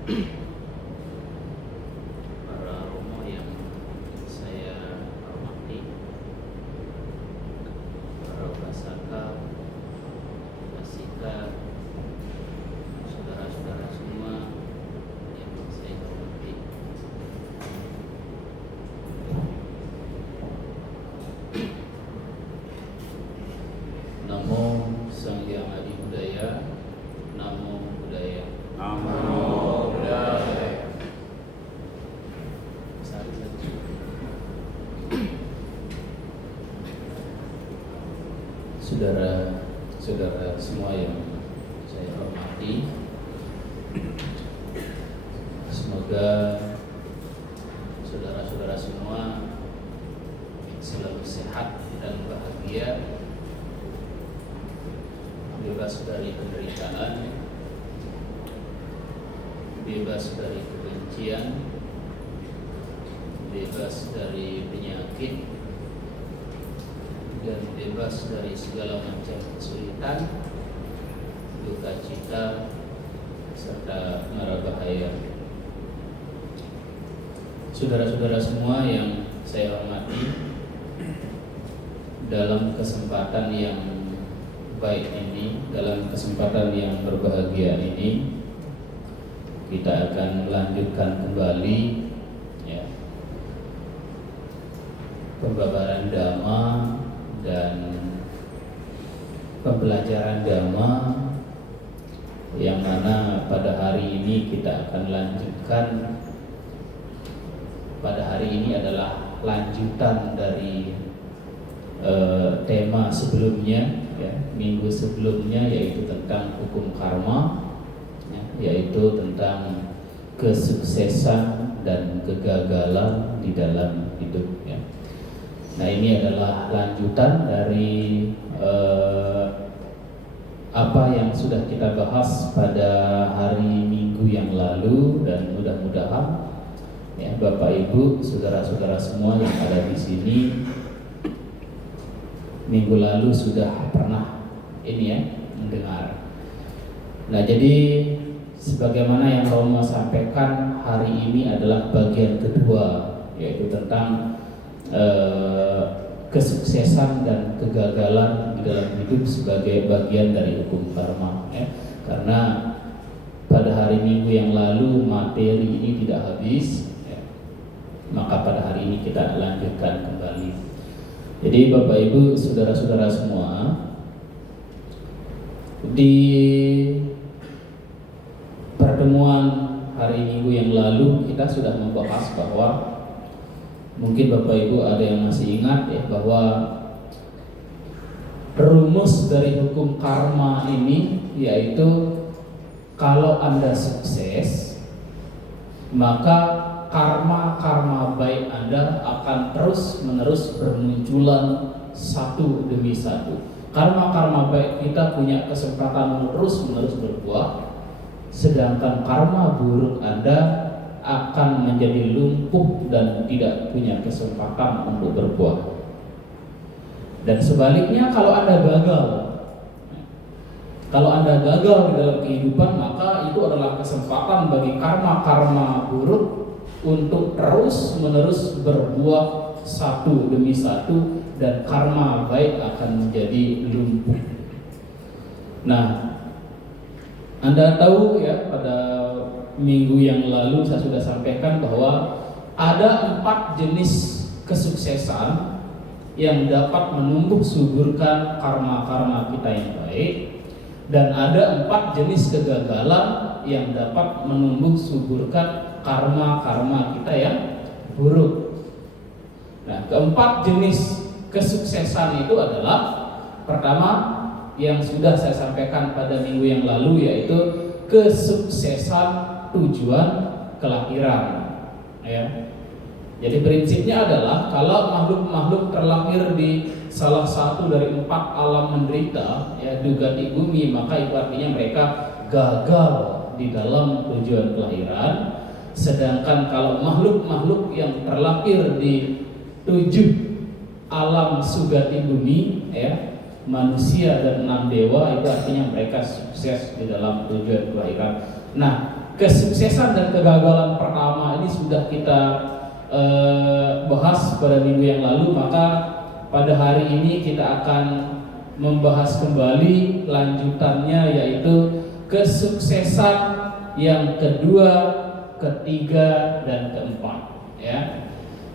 para romo yang saya hormati, para basaka, basika, saudara-saudara semua yang saya hormati. Namo Sang Hyang Adi Budaya, Namo Buddhaya. Namo Buddhaya. Saudara-saudara semua yang saya hormati, semoga saudara-saudara semua selalu sehat dan bahagia, bebas dari penderitaan, bebas dari kebencian, bebas dari penyakit, dan bebas dari segala macam kesulitan, duka cita, serta mara bahaya. Saudara-saudara semua yang saya hormati, dalam kesempatan yang baik ini, dalam kesempatan yang berbahagia ini, kita akan melanjutkan kembali ya, pembabaran Dhamma dan pembelajaran Dhamma, yang mana pada hari ini kita akan lanjutkan. Pada hari ini adalah lanjutan dari tema sebelumnya ya, minggu sebelumnya, yaitu tentang hukum karma ya, yaitu tentang kesuksesan dan kegagalan di dalam hidup ya. Nah, ini adalah lanjutan dari apa yang sudah kita bahas pada hari Minggu yang lalu, dan mudah-mudahan ya, Bapak Ibu, saudara-saudara semua yang ada di sini minggu lalu sudah pernah ini ya, mendengar. Nah, jadi sebagaimana yang Romo sampaikan, hari ini adalah bagian kedua, yaitu tentang kesuksesan dan kegagalan di dalam hidup sebagai bagian dari hukum karma ya. Karena pada hari Minggu yang lalu materi ini tidak habis ya, maka pada hari ini kita lanjutkan kembali. Jadi Bapak Ibu, saudara-saudara semua, di pertemuan hari Minggu yang lalu kita sudah membahas bahwa, mungkin Bapak Ibu ada yang masih ingat ya, bahwa rumus dari hukum karma ini yaitu kalau Anda sukses, maka karma-karma baik Anda akan terus-menerus bermunculan satu demi satu. Karma-karma baik kita punya kesempatan terus-menerus berbuah, sedangkan karma buruk Anda akan menjadi lumpuh dan tidak punya kesempatan untuk berbuah. Dan sebaliknya, kalau Anda gagal di dalam kehidupan, maka itu adalah kesempatan bagi karma-karma buruk untuk terus-menerus berbuah satu demi satu, dan karma baik akan menjadi lumpuh. Nah, Anda tahu ya, pada minggu yang lalu saya sudah sampaikan bahwa ada 4 jenis kesuksesan yang dapat menumbuh suburkan karma-karma kita yang baik, dan ada 4 jenis kegagalan yang dapat menumbuh suburkan karma-karma kita yang buruk. Nah, keempat jenis kesuksesan itu adalah, pertama yang sudah saya sampaikan pada minggu yang lalu, yaitu kesuksesan tujuan kelahiran ya. Jadi prinsipnya adalah kalau makhluk-makhluk terlahir di salah satu dari 4 alam menderita ya, dugati bumi, maka itu artinya mereka gagal di dalam tujuan kelahiran. Sedangkan kalau makhluk-makhluk yang terlahir di 7 alam sugati bumi ya, manusia dan 6 dewa, itu artinya mereka sukses di dalam tujuan kelahiran. Nah, kesuksesan dan kegagalan pertama ini sudah kita bahas pada minggu yang lalu, maka pada hari ini kita akan membahas kembali lanjutannya, yaitu kesuksesan yang kedua, ketiga, dan keempat, ya.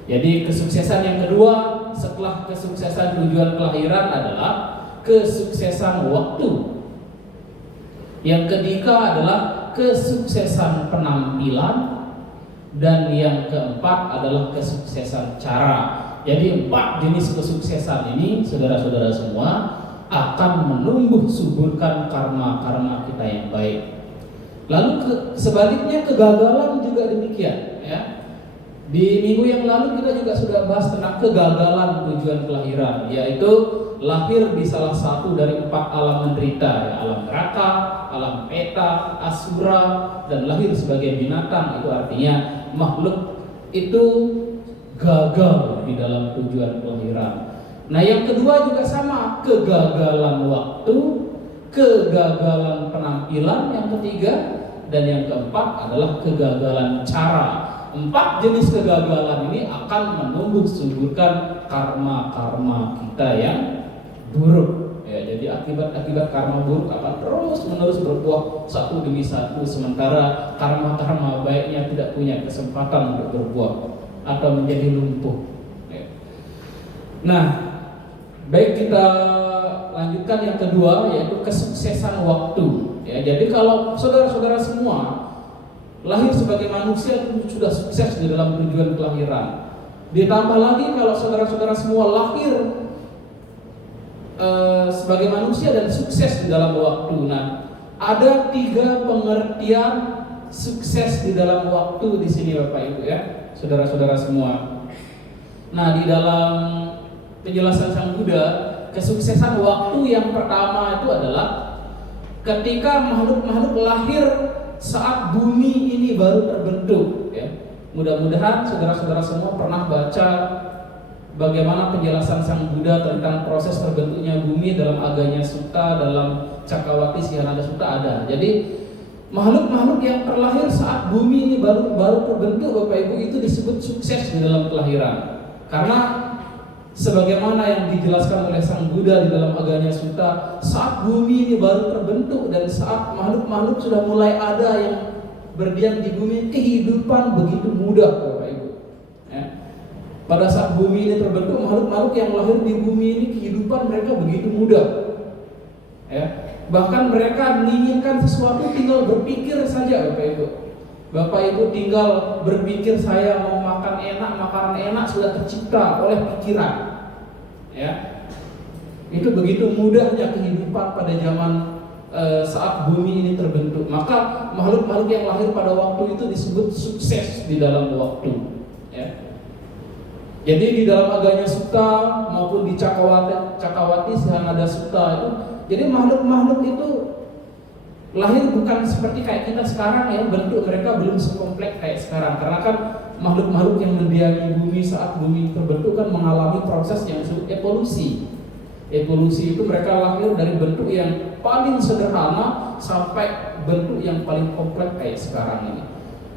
Jadi kesuksesan yang kedua setelah kesuksesan tujuan kelahiran adalah kesuksesan waktu. Yang ketiga adalah kesuksesan penampilan, dan yang keempat adalah kesuksesan cara. Jadi 4 jenis kesuksesan ini, saudara-saudara semua, akan menumbuh suburkan karma-karma kita yang baik. Lalu sebaliknya kegagalan juga demikian, ya. Di minggu yang lalu kita juga sudah bahas tentang kegagalan tujuan kelahiran, yaitu lahir di salah satu dari 4 alam menderita, ya, alam neraka, alam peta, asura, dan lahir sebagai binatang. Itu artinya makhluk itu gagal di dalam tujuan kelahiran. Nah, yang kedua juga sama, kegagalan waktu, kegagalan penampilan yang ketiga, dan yang keempat adalah kegagalan cara. 4 jenis kegagalan ini akan menumbuh suburkan karma-karma kita yang buruk. Ya, jadi akibat karma buruk akan terus-menerus berbuah satu demi satu, sementara karma-karma baiknya tidak punya kesempatan untuk berbuah atau menjadi lumpuh. Ya. Nah, baik, kita lanjutkan yang kedua, yaitu kesuksesan waktu. Ya, jadi kalau saudara-saudara semua lahir sebagai manusia itu sudah sukses di dalam tujuan kelahiran. Ditambah lagi kalau saudara-saudara semua lahir sebagai manusia dan sukses di dalam waktu. Nah, ada 3 pengertian sukses di dalam waktu di sini, Bapak Ibu, ya, saudara-saudara semua. Nah, di dalam penjelasan Sang Buddha, kesuksesan waktu yang pertama itu adalah ketika makhluk-makhluk lahir saat bumi ini baru terbentuk, ya. Mudah-mudahan saudara-saudara semua pernah baca bagaimana penjelasan Sang Buddha tentang proses terbentuknya bumi dalam Aganya Sutta, dalam Cakkawati Sihananda Sutta ada. Jadi makhluk-makhluk yang terlahir saat bumi ini baru terbentuk, Bapak Ibu, itu disebut sukses di dalam kelahiran. Karena sebagaimana yang dijelaskan oleh Sang Buddha di dalam Aganya Sutta, saat bumi ini baru terbentuk dan saat makhluk-makhluk sudah mulai ada yang berdiam di bumi, kehidupan begitu mudah, Bapak Ibu, ya. Pada saat bumi ini terbentuk, makhluk-makhluk yang lahir di bumi ini kehidupan mereka begitu mudah, ya. Bahkan mereka menginginkan sesuatu tinggal berpikir saja, Bapak Ibu. Bapak Ibu tinggal berpikir saya mau makan enak, makanan enak sudah tercipta oleh pikiran, ya. Itu begitu mudahnya kehidupan pada zaman saat bumi ini terbentuk. Maka makhluk-makhluk yang lahir pada waktu itu disebut sukses di dalam waktu, ya. Jadi di dalam Aganya Sutta maupun di Cakkawati Sihananda Sutta itu, jadi makhluk-makhluk itu lahir bukan seperti kayak kita sekarang, ya. Bentuk mereka belum sekompleks kayak sekarang, karena kan makhluk-makhluk yang mendiami bumi saat bumi terbentuk kan mengalami proses yang disebut evolusi. Evolusi itu mereka lahir dari bentuk yang paling sederhana sampai bentuk yang paling kompleks kayak sekarang ini.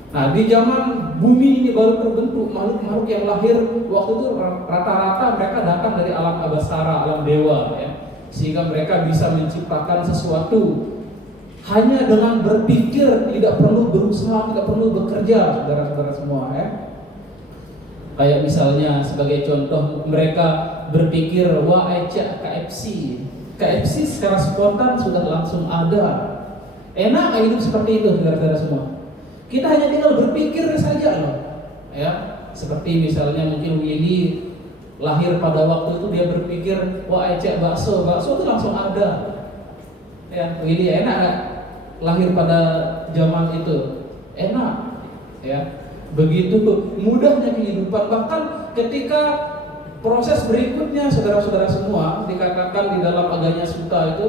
Nah, di zaman bumi ini baru terbentuk, makhluk-makhluk yang lahir waktu itu rata-rata mereka datang dari alam abasara, alam dewa, ya. Sehingga mereka bisa menciptakan sesuatu hanya dengan berpikir, tidak perlu berusaha, tidak perlu bekerja, saudara-saudara semua, ya. Kayak misalnya sebagai contoh, mereka berpikir, wah ecek KFC secara spontan sudah langsung ada. Enak hidup seperti itu, saudara-saudara semua. Kita hanya tinggal berpikir saja loh, ya. Seperti misalnya mungkin Willy lahir pada waktu itu dia berpikir, wah ecek bakso itu langsung ada. Ya, Willy enak gak? Lahir pada zaman itu enak, ya. Begitu mudahnya kehidupan. Bahkan ketika proses berikutnya, saudara-saudara semua, dikatakan di dalam Aganya Sutta itu,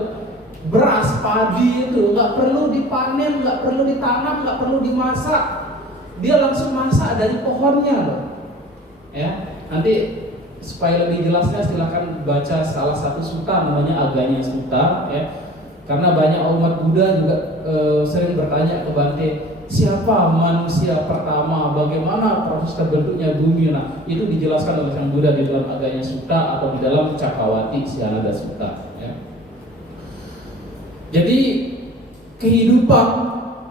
beras, padi itu nggak perlu dipanen, nggak perlu ditanam, nggak perlu dimasak, dia langsung masak dari pohonnya, loh. Ya, nanti supaya lebih jelasnya silakan baca salah satu sutta namanya Aganya Sutta, ya. Karena banyak umat Buddha juga sering bertanya ke Bante, siapa manusia pertama, bagaimana proses terbentuknya bumi. Nah, itu dijelaskan oleh Sang Buddha di dalam Aganya Sutta atau di dalam Cakkawati Sihanada Sutta. Ya. Jadi kehidupan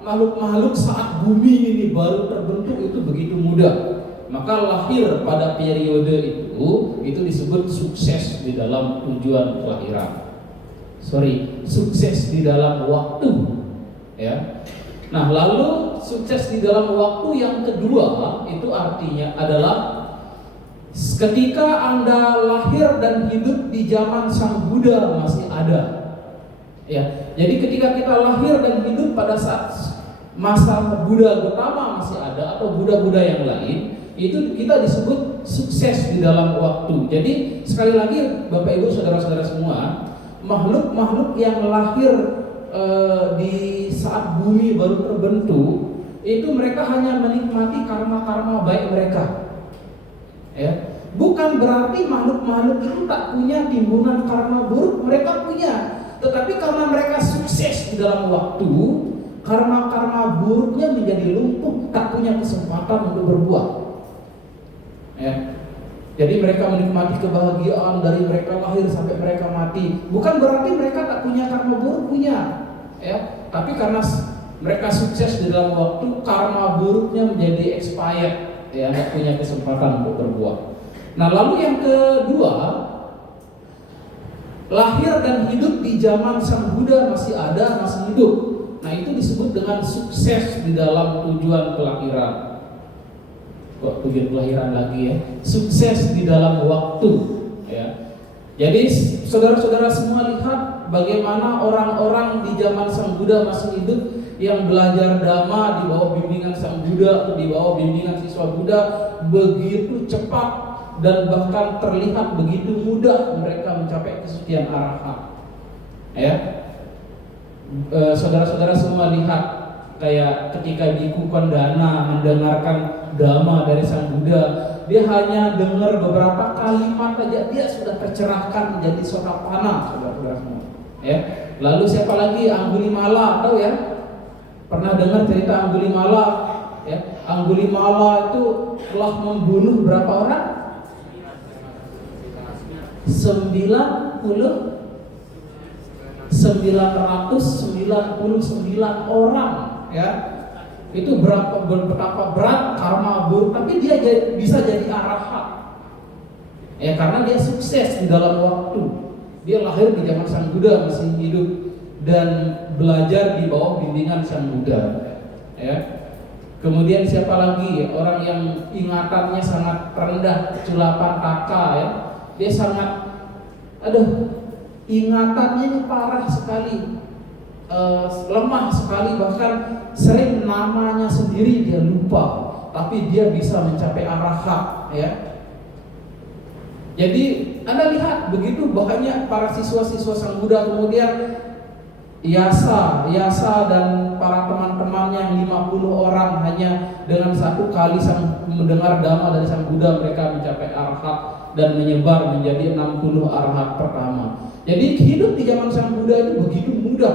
makhluk-makhluk saat bumi ini baru terbentuk itu begitu mudah. Maka lahir pada periode itu disebut sukses di dalam tujuan kelahiran. Sukses di dalam waktu. Ya. Nah, lalu sukses di dalam waktu yang kedua itu artinya adalah ketika Anda lahir dan hidup di zaman Sang Buddha masih ada. Ya, jadi ketika kita lahir dan hidup pada saat masa Buddha Gautama masih ada atau Buddha-Buddha yang lain, itu kita disebut sukses di dalam waktu. Jadi sekali lagi Bapak Ibu saudara-saudara semua, makhluk-makhluk yang lahir di saat bumi baru terbentuk itu mereka hanya menikmati karma-karma baik mereka. Ya, bukan berarti makhluk-makhluk itu tak punya timbunan karma buruk, mereka punya. Tetapi karena mereka sukses di dalam waktu, karma-karma buruknya menjadi lumpuh, tak punya kesempatan untuk berbuah. Ya. Jadi mereka menikmati kebahagiaan dari mereka lahir sampai mereka mati. Bukan berarti mereka tak punya karma buruk, punya. Ya, tapi karena mereka sukses di dalam waktu, karma buruknya menjadi expired, ya, nggak punya kesempatan untuk berbuah. Nah, lalu yang kedua, lahir dan hidup di zaman Sang Buddha masih ada, masih hidup. Nah, itu disebut dengan sukses di dalam tujuan kelahiran. Kok tujuan kelahiran lagi ya? Sukses di dalam waktu. Ya. Jadi saudara-saudara semua lihat bagaimana orang-orang di zaman Sang Buddha masih hidup yang belajar Dhamma di bawah bimbingan Sang Buddha atau di bawah bimbingan siswa Buddha begitu cepat dan bahkan terlihat begitu mudah mereka mencapai kesucian arahat. Ya, saudara-saudara semua lihat kayak ketika Biku Kondana mendengarkan Dhamma dari Sang Buddha, dia hanya dengar beberapa kalimat saja dia sudah tercerahkan menjadi sotapanna, saudara-saudara semua. Ya, lalu siapa lagi? Anggulimala, tahu ya? Pernah dengar cerita Anggulimala? Ya, Anggulimala itu telah membunuh berapa orang? 999 orang, ya. Itu betapa berat karma buruk, tapi dia bisa jadi arahat. Ya, karena dia sukses di dalam waktu. Dia lahir di zaman Sang Buddha masih hidup dan belajar di bawah bimbingan Sang Buddha. Ya. Kemudian siapa lagi? Orang yang ingatannya sangat rendah, Culapantaka, ya. Dia sangat, ingatannya ini parah sekali, lemah sekali, bahkan sering namanya sendiri dia lupa, tapi dia bisa mencapai arahat, ya. Jadi Anda lihat begitu banyak para siswa-siswa Sang Buddha, kemudian Yasa dan para teman-teman yang 50 orang hanya dengan satu kali mendengar Dhamma dari Sang Buddha mereka mencapai arahat dan menyebar menjadi 60 arahat pertama. Jadi hidup di zaman Sang Buddha itu begitu mudah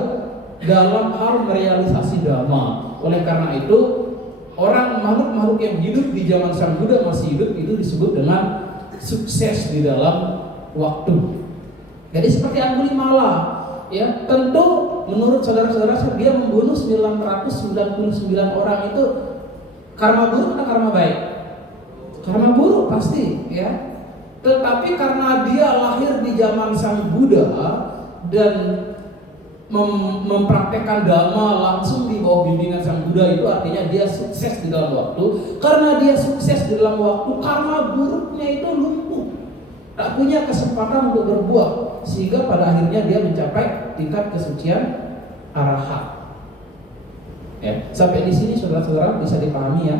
dalam hal merealisasi Dhamma. Oleh karena itu, orang makhluk-makhluk yang hidup di zaman Sang Buddha masih hidup itu disebut dengan sukses di dalam waktu. Jadi seperti Anggulimala, ya, tentu menurut saudara-saudara dia membunuh 999 orang itu karma buruk atau karma baik? Karma buruk pasti, ya. Tetapi karena dia lahir di zaman Sang Buddha dan mempraktekkan Dhamma langsung di bawah bimbingan Sang Buddha, itu artinya dia sukses di dalam waktu. Karena dia sukses di dalam waktu, karma buruknya itu lumpuh, tak punya kesempatan untuk berbuah, sehingga pada akhirnya dia mencapai tingkat kesucian arahat. Ya, sampai di sini saudara-saudara bisa dipahami, ya.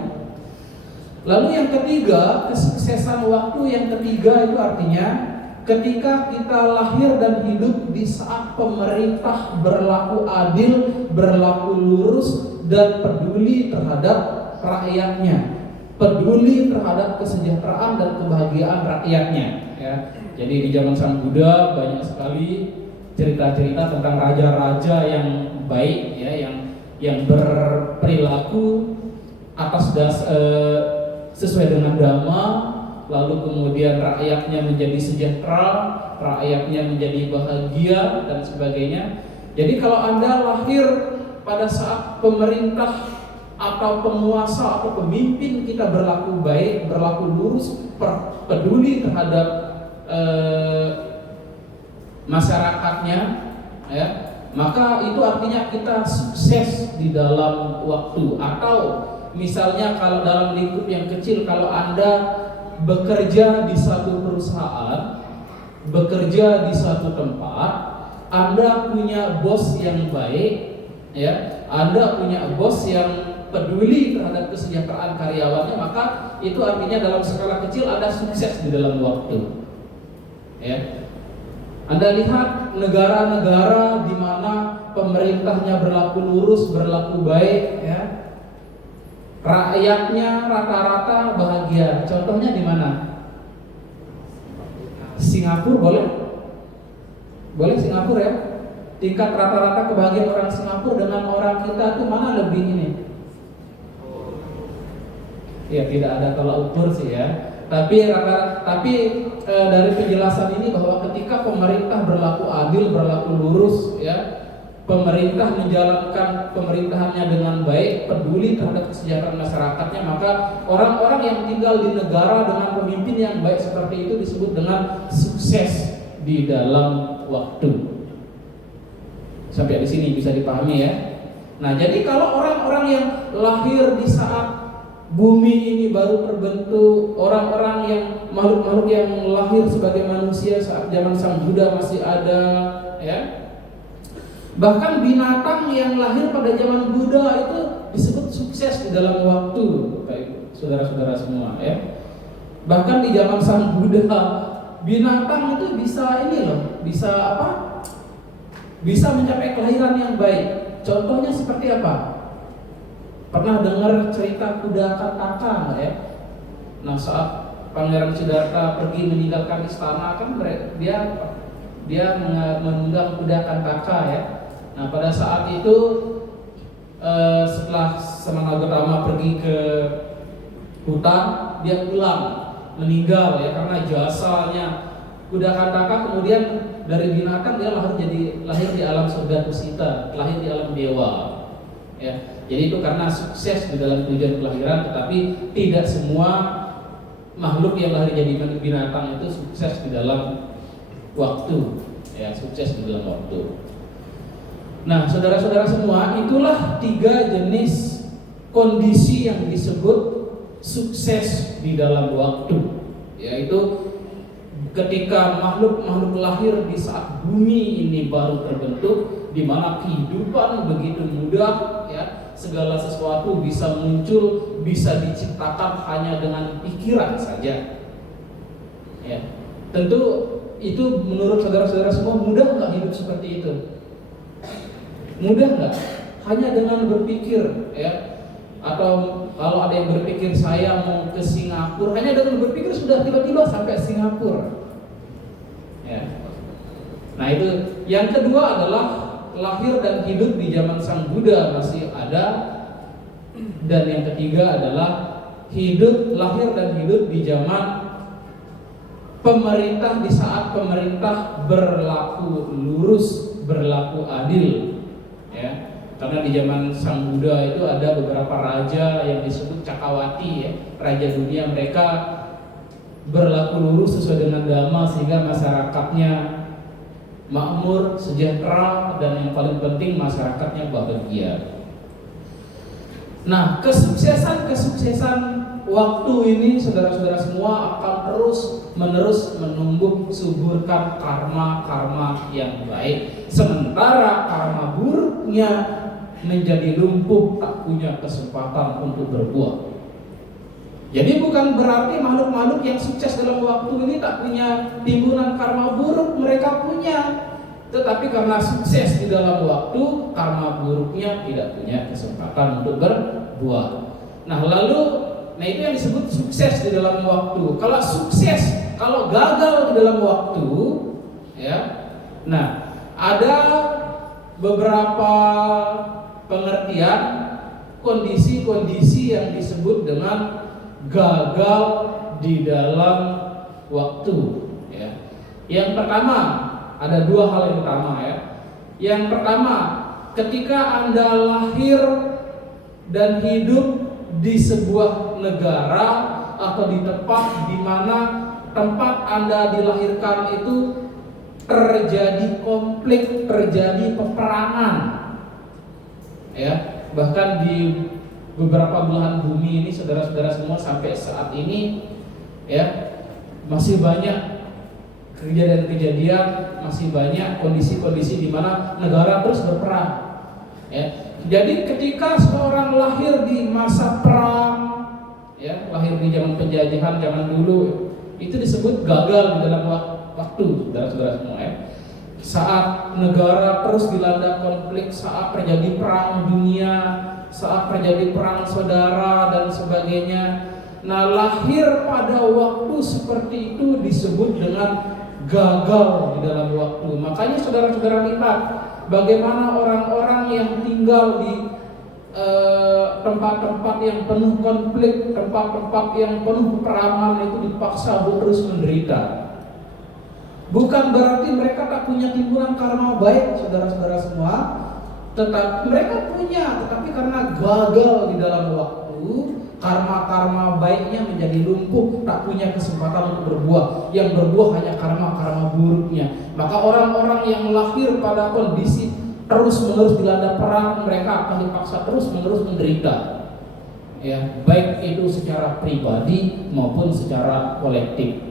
Lalu yang ketiga, kesuksesan waktu yang ketiga itu artinya ketika kita lahir dan hidup di saat pemerintah berlaku adil, berlaku lurus, dan peduli terhadap rakyatnya, peduli terhadap kesejahteraan dan kebahagiaan rakyatnya. Ya. Jadi di zaman Sang Buddha banyak sekali cerita-cerita tentang raja-raja yang baik, ya, yang berperilaku sesuai dengan dhamma, lalu kemudian rakyatnya menjadi sejahtera, rakyatnya menjadi bahagia dan sebagainya. Jadi kalau Anda lahir pada saat pemerintah atau penguasa atau pemimpin kita berlaku baik, berlaku lurus, peduli terhadap masyarakatnya, ya, maka itu artinya kita sukses di dalam waktu. Atau misalnya kalau dalam lingkup yang kecil, kalau Anda bekerja di satu perusahaan, bekerja di satu tempat, Anda punya bos yang baik, ya, Anda punya bos yang peduli terhadap kesejahteraan karyawannya, maka itu artinya dalam skala kecil Anda sukses di dalam waktu. Ya. Anda lihat negara-negara di mana pemerintahnya berlaku lurus, berlaku baik, ya, rakyatnya rata-rata bahagia. Contohnya di mana? Singapura boleh? Boleh Singapura ya? Tingkat rata-rata kebahagiaan orang Singapura dengan orang kita itu mana lebih ini? Ya tidak ada tolak ukur sih ya. Tapi dari penjelasan ini bahwa ketika pemerintah berlaku adil, berlaku lurus, ya, pemerintah menjalankan pemerintahannya dengan baik, peduli terhadap kesejahteraan masyarakatnya, maka orang-orang yang tinggal di negara dengan pemimpin yang baik seperti itu disebut dengan sukses di dalam waktu. Sampai di sini bisa dipahami ya. Nah, jadi kalau orang-orang yang lahir di saat bumi ini baru terbentuk, orang-orang yang makhluk-makhluk yang lahir sebagai manusia saat zaman Sang Buddha masih ada, ya. Bahkan binatang yang lahir pada zaman Buddha itu disebut sukses di dalam waktu, saudara-saudara semua, ya. Bahkan di zaman Sang Buddha, binatang itu bisa bisa apa? Bisa mencapai kelahiran yang baik. Contohnya seperti apa? Pernah dengar cerita kuda Kataka nggak ya? Nah, saat Pangeran Siddhartha pergi meninggalkan istana, kan dia mengundang kuda Kataka ya. Nah, pada saat itu setelah Semana Gautama pergi ke hutan, dia pulang meninggal ya karena jasanya kuda Kataka. Kemudian dari binatang dia lahir di alam surga tusita, lahir di alam dewa ya. Jadi itu karena sukses di dalam tujuan kelahiran, tetapi tidak semua makhluk yang lahir jadi binatang itu sukses di dalam waktu, ya, sukses di dalam waktu. Nah, saudara-saudara semua, itulah 3 jenis kondisi yang disebut sukses di dalam waktu, yaitu ketika makhluk-makhluk lahir di saat bumi ini baru terbentuk, di mana kehidupan begitu mudah, ya. Segala sesuatu bisa muncul, bisa diciptakan hanya dengan pikiran saja. Ya, tentu itu menurut saudara-saudara semua mudah nggak hidup seperti itu? Mudah nggak? Hanya dengan berpikir, ya. Atau kalau ada yang berpikir saya mau ke Singapura, hanya dengan berpikir sudah tiba-tiba sampai Singapura. Ya. Nah itu. Yang kedua adalah lahir dan hidup di zaman Sang Buddha masih ada, dan yang ketiga adalah lahir dan hidup di zaman pemerintah, di saat pemerintah berlaku lurus, berlaku adil, ya. Karena di zaman Sang Buddha itu ada beberapa raja yang disebut Cakawati, ya, raja dunia. Mereka berlaku lurus sesuai dengan dhamma sehingga masyarakatnya makmur, sejahtera, dan yang paling penting masyarakatnya bahagia. Nah, kesuksesan waktu ini saudara-saudara semua akan terus-menerus menumbuh suburkan karma-karma yang baik, sementara karma buruknya menjadi lumpuh, tak punya kesempatan untuk berbuah. Jadi bukan berarti makhluk-makhluk yang sukses dalam waktu ini tak punya timbunan karma buruk, mereka punya. Tetapi karena sukses di dalam waktu, karma buruknya tidak punya kesempatan untuk berbuah. Nah itu yang disebut sukses di dalam waktu. Kalau gagal di dalam waktu, ya. Nah, ada beberapa pengertian kondisi-kondisi yang disebut dengan gagal di dalam waktu, ya. Yang pertama, ada dua hal yang utama, ya. Yang pertama, ketika Anda lahir dan hidup di sebuah negara atau di tempat di mana tempat Anda dilahirkan itu terjadi konflik, terjadi peperangan, ya. Bahkan di beberapa belahan bumi ini, saudara-saudara semua, sampai saat ini, ya, masih banyak kejadian-kejadian, masih banyak kondisi-kondisi di mana negara terus berperang, ya. Jadi ketika seorang lahir di masa perang, ya, lahir di zaman penjajahan zaman dulu, itu disebut gagal di dalam waktu, saudara-saudara semua, ya. Saat negara terus dilanda konflik, saat terjadi perang dunia, saat terjadi perang saudara dan sebagainya. Nah, lahir pada waktu seperti itu disebut dengan gagal di dalam waktu. Makanya saudara-saudara lihat bagaimana orang-orang yang tinggal di tempat-tempat yang penuh konflik, tempat-tempat yang penuh peperangan itu dipaksa terus menderita. Bukan berarti mereka tak punya timbulan karma baik, saudara-saudara semua, tetapi mereka punya, tetapi karena gagal di dalam waktu, karma-karma baiknya menjadi lumpuh, tak punya kesempatan untuk berbuah. Yang berbuah hanya karma-karma buruknya. Maka orang-orang yang lahir pada kondisi terus-menerus dilanda perang, mereka akan dipaksa terus-menerus menderita, ya, baik itu secara pribadi maupun secara kolektif.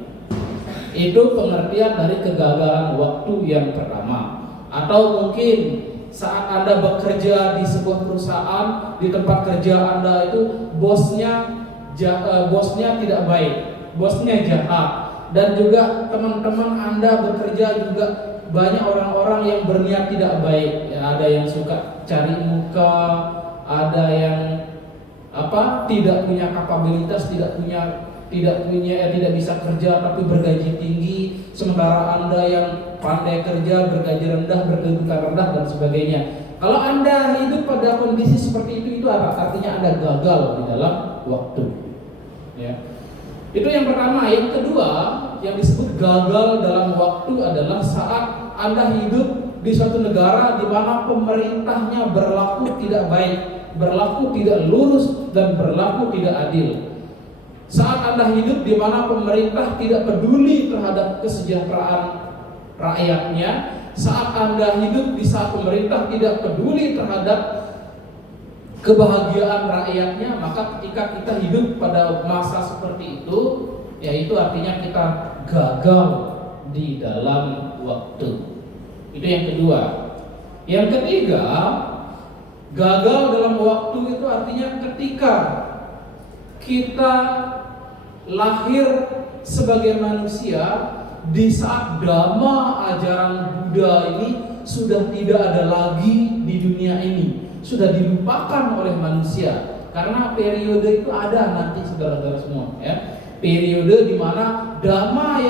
Itu pengertian dari kegagalan waktu yang pertama. Atau mungkin saat Anda bekerja di sebuah perusahaan, di tempat kerja Anda itu bosnya tidak baik, bosnya jahat, dan juga teman-teman Anda bekerja juga banyak orang-orang yang berniat tidak baik, ya, ada yang suka cari muka, ada yang tidak punya kapabilitas, tidak bisa kerja tapi bergaji tinggi, sementara Anda yang pandai kerja bergaji rendah, berkedudukan rendah dan sebagainya. Kalau Anda hidup pada kondisi seperti itu artinya Anda gagal di dalam waktu, ya. Itu yang pertama. Yang kedua, yang disebut gagal dalam waktu adalah saat Anda hidup di suatu negara di mana pemerintahnya berlaku tidak baik, berlaku tidak lurus, dan berlaku tidak adil. Saat Anda hidup di mana pemerintah tidak peduli terhadap kesejahteraan rakyatnya, saat Anda hidup di saat pemerintah tidak peduli terhadap kebahagiaan rakyatnya, maka ketika kita hidup pada masa seperti itu, ya, itu artinya kita gagal di dalam waktu. Itu yang kedua. Yang ketiga, gagal dalam waktu itu artinya ketika kita lahir sebagai manusia di saat dhamma ajaran Buddha ini sudah tidak ada lagi di dunia ini, sudah dilupakan oleh manusia. Karena periode itu ada nanti, saudara-saudara semua, ya. Periode di mana dhamma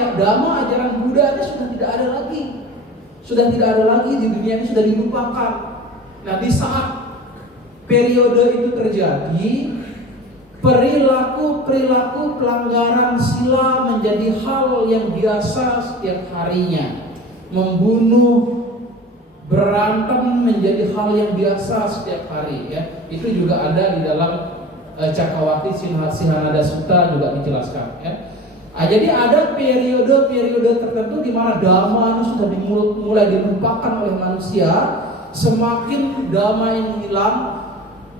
ajaran Buddha ini sudah tidak ada lagi di dunia ini, sudah dilupakan. Nah, di saat periode itu terjadi, perilaku pelanggaran sila menjadi hal yang biasa setiap harinya. Membunuh, berantem menjadi hal yang biasa setiap hari, ya. Itu juga ada di dalam Cakrawati Sihanada Sutta juga dijelaskan, ya. Jadi ada periode-periode tertentu di mana dhamma itu sudah mulai dilupakan oleh manusia. Semakin dhamma yang hilang,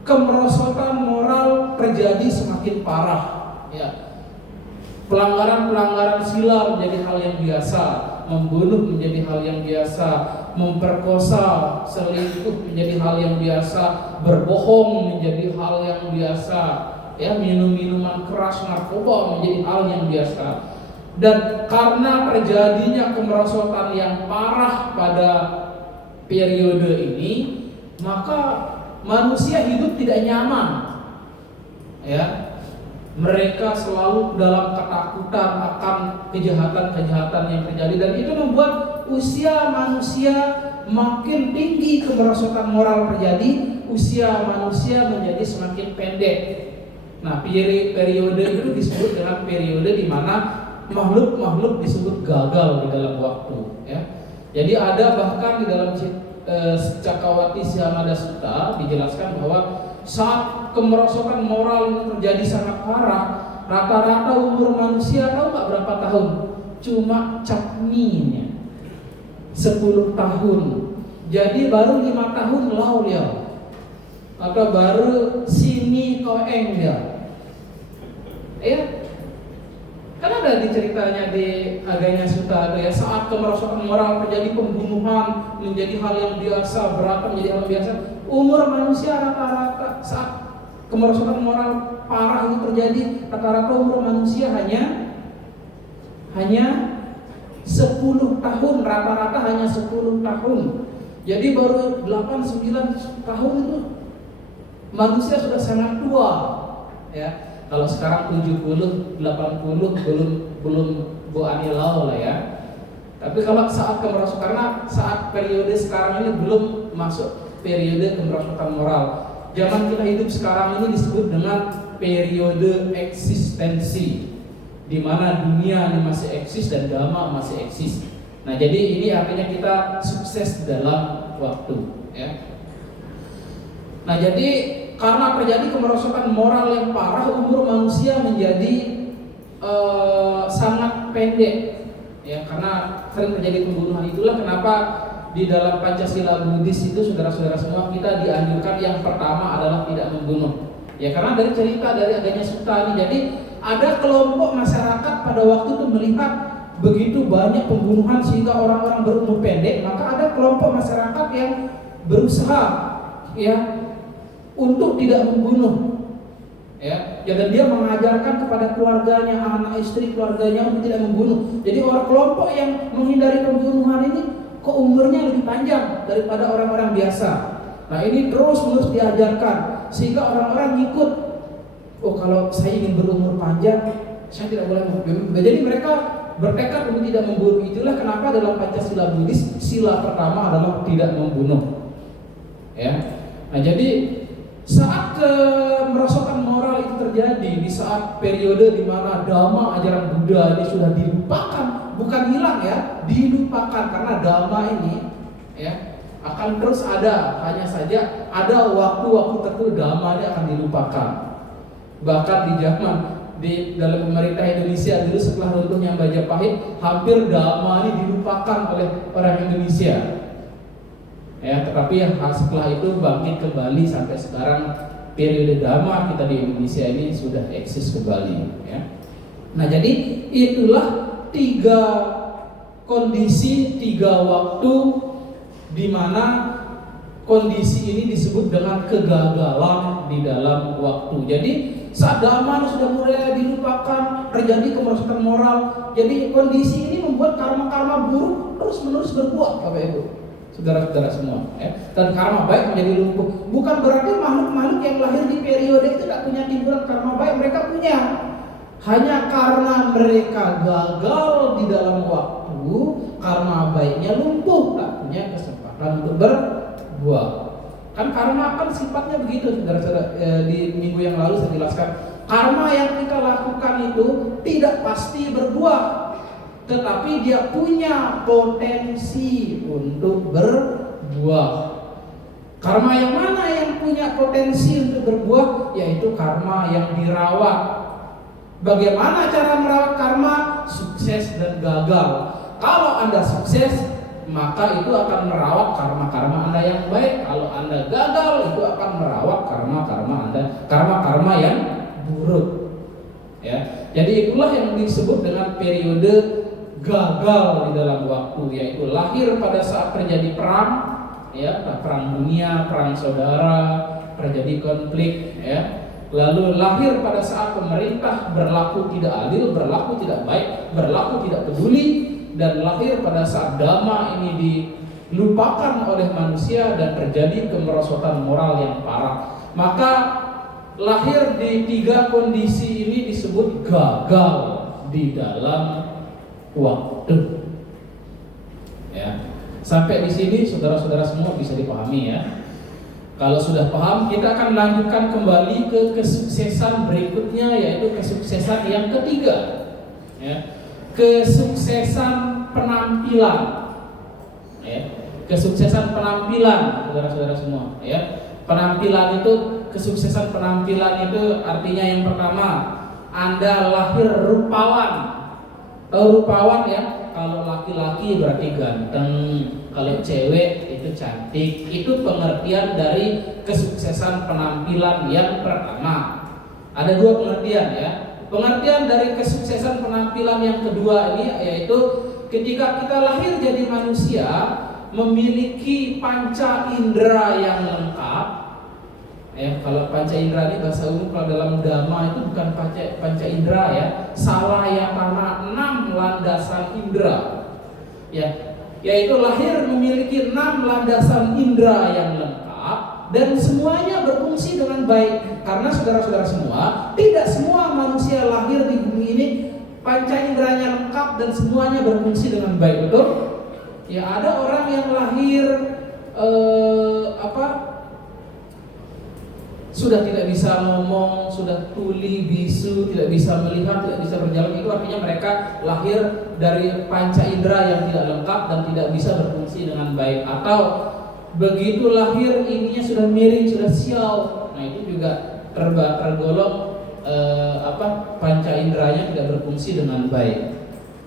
kemerosotan moral terjadi semakin parah, ya. Pelanggaran sila menjadi hal yang biasa, membunuh menjadi hal yang biasa, memperkosa, selingkuh menjadi hal yang biasa, berbohong menjadi hal yang biasa, ya, minum-minuman keras, narkoba menjadi hal yang biasa. Dan karena terjadinya kemerosotan yang parah pada periode ini, maka manusia hidup tidak nyaman, ya. Mereka selalu dalam ketakutan akan kejahatan-kejahatan yang terjadi, dan itu membuat usia manusia makin tinggi, kemerosotan moral terjadi, usia manusia menjadi semakin pendek. Nah, periode itu disebut dengan periode di mana makhluk-makhluk disebut gagal di dalam waktu, ya. Jadi ada bahkan di dalam Cakrawati Siamada Sutta dijelaskan bahwa saat kemerosotan moral ini terjadi sangat parah, rata-rata umur manusia tahu nggak berapa tahun? Cuma capninya 10 tahun. Jadi baru 5 tahun lau dia, atau baru sini koeng dia. Ya, kan ada di ceritanya di Aganya Sutta ya, saat kemerosotan moral terjadi pembunuhan menjadi hal yang biasa, berantem menjadi hal yang biasa. Umur manusia rata-rata saat kemerosotan moral parah itu terjadi, rata-rata umur manusia hanya 10 tahun, rata-rata hanya 10 tahun. Jadi baru 8-9 tahun itu manusia sudah sangat tua, ya. Kalau sekarang 70, 80 belum Bu Anilau lah ya. Tapi kalau saat kemerosotan, karena saat periode sekarang ini belum masuk periode kemerosotan moral. Zaman kita hidup sekarang ini disebut dengan periode eksistensi, di mana dunia ini masih eksis dan dhamma masih eksis. Nah, jadi ini artinya kita sukses dalam waktu, ya. Nah, jadi karena terjadi kemerosotan moral yang parah, umur manusia menjadi sangat pendek, ya, karena sering terjadi pembunuhan. Itulah kenapa di dalam Pancasila Buddhis itu, saudara-saudara semua, kita dianjurkan yang pertama adalah tidak membunuh. Ya, karena dari cerita dari Aganya Sutta ini, jadi ada kelompok masyarakat pada waktu itu melihat begitu banyak pembunuhan sehingga orang-orang berumur pendek, maka ada kelompok masyarakat yang berusaha, ya, untuk tidak membunuh, ya. Dan dia mengajarkan kepada keluarganya, anak istri keluarganya untuk tidak membunuh. Jadi orang kelompok yang menghindari pembunuhan ini kok umurnya lebih panjang daripada orang-orang biasa. Nah, ini terus-menerus diajarkan sehingga orang-orang ngikut. Oh, kalau saya ingin berumur panjang, saya tidak boleh membunuh. Jadi mereka bertekad untuk tidak membunuh. Itulah kenapa dalam Pancasila Buddhis sila pertama adalah tidak membunuh, ya. Nah, jadi saat kemerosotan moral itu terjadi di saat periode di mana dhamma ajaran Buddha ini sudah dilupakan, bukan hilang ya, dilupakan, karena dhamma ini, ya, akan terus ada, hanya saja ada waktu-waktu tertentu dhamma ini akan dilupakan. Bahkan di zaman dalam pemerintah Indonesia dulu setelah runtuhnya Majapahit, hampir dhamma ini dilupakan oleh orang Indonesia. Ya, tetapi yang setelah itu bangkit kembali sampai sekarang periode dhamma kita di Indonesia ini sudah eksis kembali, ya. Nah, jadi itulah 3 kondisi, 3 waktu di mana kondisi ini disebut dengan kegagalan di dalam waktu. Jadi saat dhamma sudah mulai dilupakan, terjadi kemerosotan moral. Jadi kondisi ini membuat karma-karma buruk terus-menerus berbuah, Bapak Ibu, saudara-saudara semua, ya. Dan karma baik menjadi lumpuh. Bukan berarti makhluk-makhluk yang lahir di periode itu tidak punya timbulan karma baik, mereka punya. Hanya karena mereka gagal di dalam waktu, karma baiknya lumpuh, tak punya kesempatan untuk berbuah. Kan karma kan sifatnya begitu, saudara-saudara. Di minggu yang lalu saya jelaskan, karma yang kita lakukan itu tidak pasti berbuah, tetapi dia punya potensi untuk berbuah. Karma yang mana yang punya potensi untuk berbuah? Yaitu karma yang dirawat. Bagaimana cara merawat karma? Sukses dan gagal. Kalau Anda sukses, maka itu akan merawat karma-karma Anda yang baik. Kalau Anda gagal, itu akan merawat karma-karma Anda, karma-karma yang buruk, ya. Jadi itulah yang disebut dengan periode gagal di dalam waktu, yaitu lahir pada saat terjadi perang, ya, perang dunia, perang saudara, terjadi konflik, ya. Lalu lahir pada saat pemerintah berlaku tidak adil, berlaku tidak baik, berlaku tidak peduli, dan lahir pada saat dhamma ini dilupakan oleh manusia dan terjadi kemerosotan moral yang parah. Maka lahir di 3 kondisi ini disebut gagal di dalam waktu, ya. Sampai di sini saudara-saudara semua bisa dipahami, ya. Kalau sudah paham, kita akan lanjutkan kembali ke kesuksesan berikutnya, yaitu kesuksesan yang ketiga, ya. Kesuksesan penampilan, ya. Kesuksesan penampilan, saudara-saudara semua, ya. Penampilan itu, kesuksesan penampilan itu artinya yang pertama, Anda lahir rupawan. Tahu rupawan ya? Kalau laki-laki berarti ganteng, kalau cewek itu cantik. Itu pengertian dari kesuksesan penampilan yang pertama. Ada dua pengertian ya. Pengertian dari kesuksesan penampilan yang kedua ini yaitu ketika kita lahir jadi manusia memiliki panca indera yang lengkap. Kalau panca indera ini bahasa umum, kalau dalam dhamma itu bukan panca indera ya, salah yang karena 6 landasan indera. Ya, yaitu lahir memiliki 6 landasan indera yang lengkap dan semuanya berfungsi dengan baik. Karena saudara-saudara semua, tidak semua manusia lahir di bumi ini panca inderanya lengkap dan semuanya berfungsi dengan baik, betul? Ya, ada orang yang lahir sudah tidak bisa ngomong, sudah tuli, bisu, tidak bisa melihat, tidak bisa berjalan. Itu artinya mereka lahir dari panca indera yang tidak lengkap dan tidak bisa berfungsi dengan baik. Atau begitu lahir ininya sudah miring, sudah sial. Nah, itu juga tergolong panca inderanya tidak berfungsi dengan baik.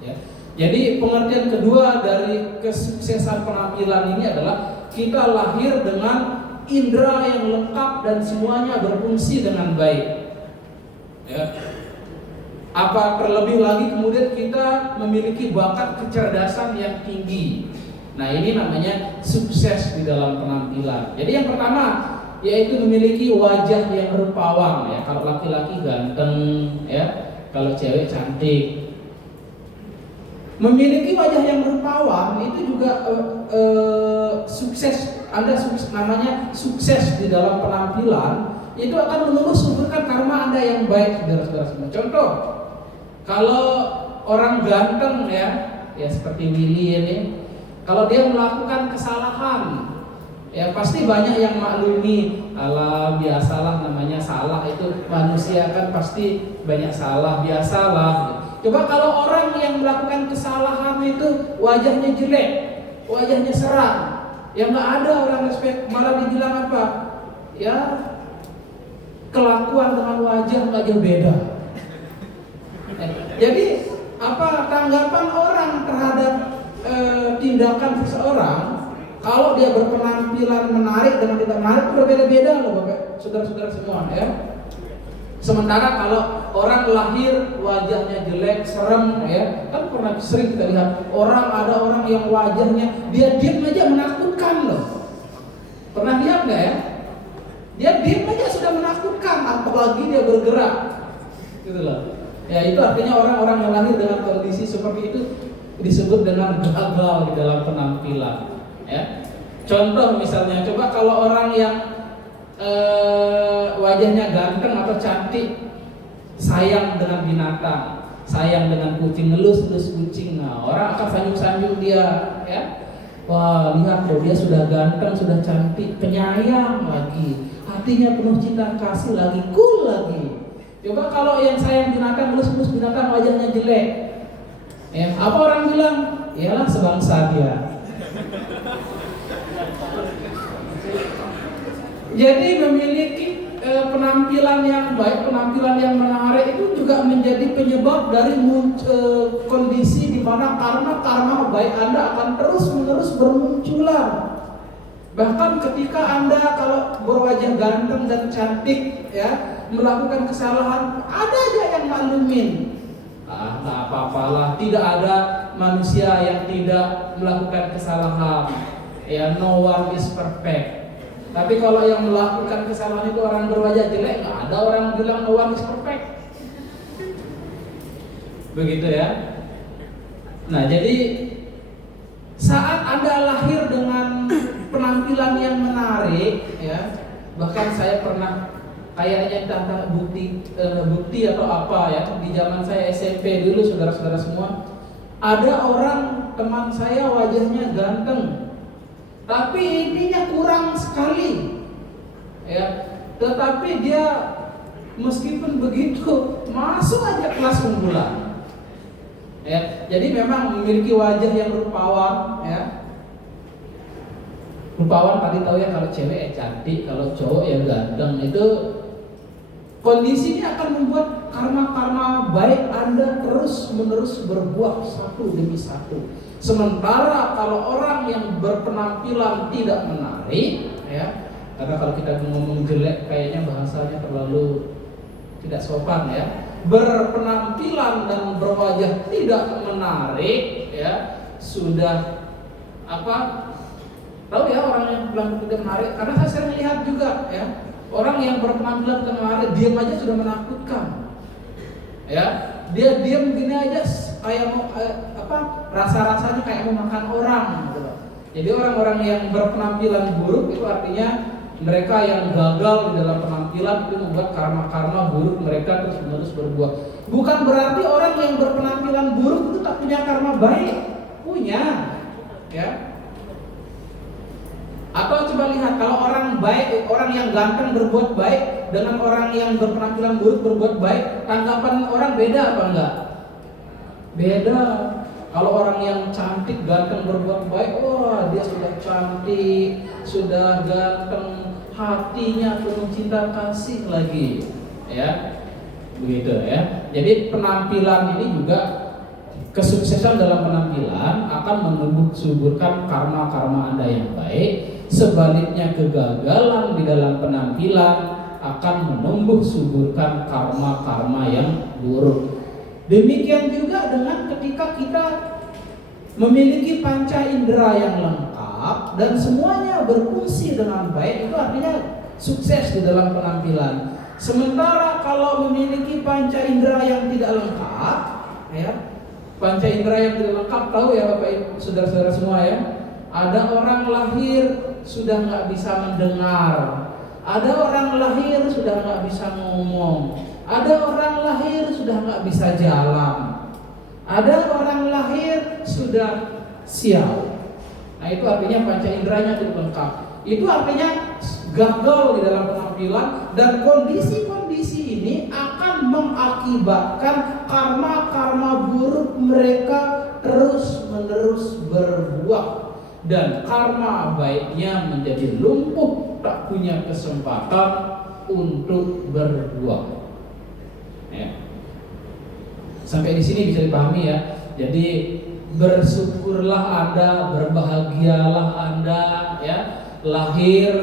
Ya. Jadi pengertian kedua dari kesuksesan penampilan ini adalah kita lahir dengan indera yang lengkap dan semuanya berfungsi dengan baik. Ya. Apa terlebih lagi kemudian kita memiliki bakat kecerdasan yang tinggi. Nah, ini namanya sukses di dalam penampilan. Jadi yang pertama yaitu memiliki wajah yang rupawan ya. Kalau laki-laki ganteng ya, kalau cewek cantik. Memiliki wajah yang rupawan itu juga sukses. Anda namanya sukses di dalam penampilan, itu akan menumbuh suburkan karma Anda yang baik, saudara-saudara semua. Contoh, kalau orang ganteng ya seperti Willy ini, kalau dia melakukan kesalahan, ya pasti banyak yang maklumi. Alah, biasalah, namanya salah, itu manusia kan pasti banyak salah, biasalah. Coba kalau orang yang melakukan kesalahan itu wajahnya jelek, wajahnya seram, yang nggak ada orang respect, malah dibilang apa? Ya, kelakuan dengan wajah nggak jauh beda. Jadi apa tanggapan orang terhadap tindakan seseorang? Kalau dia berpenampilan menarik dengan tidak menarik berbeda-beda loh, Bapak, saudara-saudara semua ya. Sementara kalau orang lahir wajahnya jelek, serem ya, kan pernah sering kita lihat ada orang yang wajahnya dia diam aja menakutkan loh. Pernah lihat nggak ya? Dia diam aja sudah menakutkan, apalagi dia bergerak, gitu loh. Ya itu artinya orang-orang yang lahir dengan kondisi seperti itu disebut dengan gagal di dalam penampilan. Ya. Contoh misalnya, coba kalau orang yang wajahnya ganteng atau cantik, sayang dengan binatang, sayang dengan kucing, ngelus-ngelus kucing, nah orang akan sanjung-sanjung dia, ya. Wah, lihat loh, dia sudah ganteng, sudah cantik, penyayang lagi, hatinya penuh cinta kasih lagi, cool lagi. Coba kalau yang sayang binatang, ngelus-ngelus binatang, wajahnya jelek, ya, apa orang bilang? Iyalah sebangsa dia. Jadi memiliki penampilan yang baik, penampilan yang menarik itu juga menjadi penyebab dari kondisi di mana karma baik Anda akan terus-menerus bermunculan. Bahkan ketika Anda kalau berwajah ganteng dan cantik ya, melakukan kesalahan, ada aja yang maklumin. Nggak apa-apalah, tidak ada manusia yang tidak melakukan kesalahan. Ya, no one is perfect. Tapi kalau yang melakukan kesalahan itu orang berwajah jelek, nggak ada orang bilang no one is perfect. Begitu ya. Nah, jadi saat Anda lahir dengan penampilan yang menarik, ya, bahkan saya pernah kayaknya tentang bukti atau apa ya, di zaman saya SMP dulu, saudara-saudara semua, ada orang teman saya wajahnya ganteng, tapi ininya kurang sekali. ya. Tetapi dia meskipun begitu masuk aja kelas unggulan. Ya, jadi memang memiliki wajah yang rupawan, ya. Rupawan tadi tahu ya, kalau cewek cantik, kalau cowok ya ganteng. Itu kondisi ini akan membuat karma-karma baik Anda terus-menerus berbuah satu demi satu. Sementara kalau orang yang berpenampilan tidak menarik, ya, karena kalau kita ngomong jelek kayaknya bahasanya terlalu tidak sopan, ya. Berpenampilan dan berwajah tidak menarik, ya, sudah apa? Tahu ya orang yang bilang tidak menarik, karena saya sering lihat juga, ya, orang yang berpenampilan tidak menarik diam aja sudah menakutkan, ya. Dia diam gini aja kayak mau rasa-rasanya kayak mau makan orang, gitu loh. Jadi orang-orang yang berpenampilan buruk itu artinya mereka yang gagal di dalam penampilan, itu membuat karma-karma buruk mereka terus-menerus berbuah. Bukan berarti orang yang berpenampilan buruk itu tak punya karma baik, punya, ya. Atau coba lihat, kalau orang baik, orang yang ganteng berbuat baik dengan orang yang berpenampilan buruk berbuat baik, tanggapan orang beda apa enggak? Beda. Kalau orang yang cantik ganteng berbuat baik, wah dia sudah cantik, sudah ganteng, hatinya penuh cinta kasih lagi, ya, begitu ya. Jadi penampilan ini juga, kesuksesan dalam penampilan akan menumbuh suburkan karma-karma Anda yang baik. Sebaliknya kegagalan di dalam penampilan akan menumbuh suburkan karma-karma yang buruk. Demikian juga dengan ketika kita memiliki panca indera yang lengkap dan semuanya berfungsi dengan baik, itu artinya sukses di dalam penampilan. Sementara kalau memiliki panca indera yang tidak lengkap, ya, panca indera yang tidak lengkap, tahu ya Bapak Ibu, saudara-saudara semua, ya. Ada orang lahir sudah nggak bisa mendengar, ada orang lahir sudah nggak bisa ngomong, ada orang lahir sudah nggak bisa jalan, ada orang lahir sudah sial. Nah itu artinya panca inderanya tidak lengkap. Itu artinya gagal di dalam penampilan, dan kondisi-kondisi ini akan mengakibatkan karma-karma buruk mereka terus-menerus berbuah. Dan karma baiknya menjadi lumpuh, tak punya kesempatan untuk berbuah. Ya. Sampai di sini bisa dipahami ya. Jadi bersyukurlah Anda, berbahagialah Anda, ya, lahir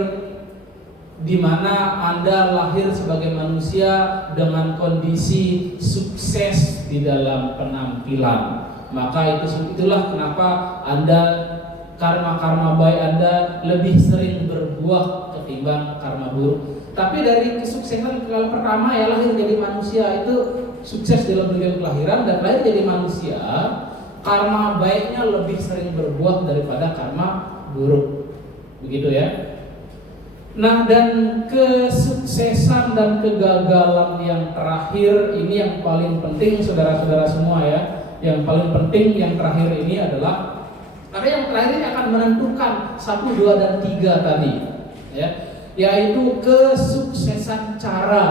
di mana Anda lahir sebagai manusia dengan kondisi sukses di dalam penampilan. Maka itulah kenapa Anda, karma-karma baik Anda lebih sering berbuah ketimbang karma buruk. Tapi dari kesuksesan kalau pertama ya lahir jadi manusia itu sukses dalam dunia kelahiran dan lahir jadi manusia, karma baiknya lebih sering berbuah daripada karma buruk. Begitu ya. Nah, dan kesuksesan dan kegagalan yang terakhir ini yang paling penting saudara-saudara semua ya. Yang paling penting yang terakhir ini adalah, karena yang terakhir ini akan menentukan 1, 2, dan 3 tadi, ya, yaitu kesuksesan cara.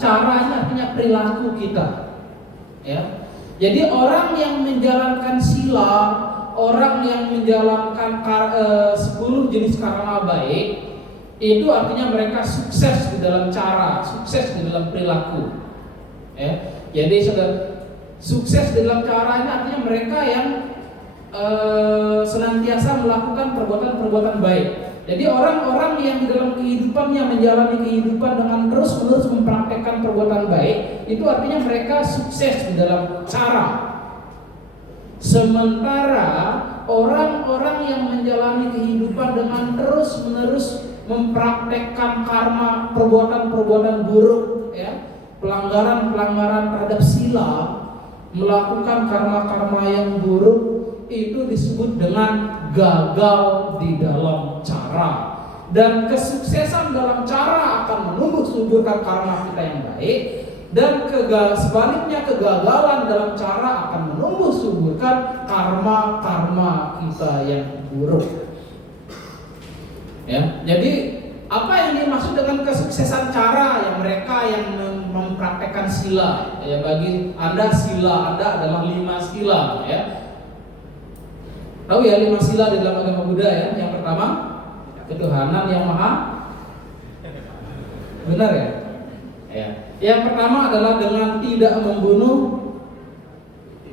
Caranya artinya perilaku kita, ya. Jadi orang yang menjalankan sila, orang yang menjalankan 10 jenis karma baik, itu artinya mereka sukses di dalam cara, sukses di dalam perilaku, ya. Jadi sukses di dalam caranya artinya mereka yang senantiasa melakukan perbuatan-perbuatan baik. Jadi orang-orang yang di dalam kehidupannya menjalani kehidupan dengan terus-menerus mempraktekkan perbuatan baik, itu artinya mereka sukses di dalam cara. Sementara orang-orang yang menjalani kehidupan dengan terus-menerus mempraktekkan karma, perbuatan-perbuatan buruk, ya, pelanggaran-pelanggaran terhadap sila, melakukan karma-karma yang buruk, itu disebut dengan gagal di dalam cara. Dan kesuksesan dalam cara akan menumbuh suburkan karma kita yang baik, dan sebaliknya kegagalan dalam cara akan menumbuh suburkan karma-karma kita yang buruk. Ya, jadi Apa yang dimaksud dengan kesuksesan cara? Yang mereka yang mempraktekkan sila. Ya, bagi Anda sila Anda adalah 5 sila, ya. Tahu ya 5 sila di dalam agama Buddha ya? Yang pertama, ketuhanan yang maha. Benar ya? Ya. Yang pertama adalah dengan tidak membunuh.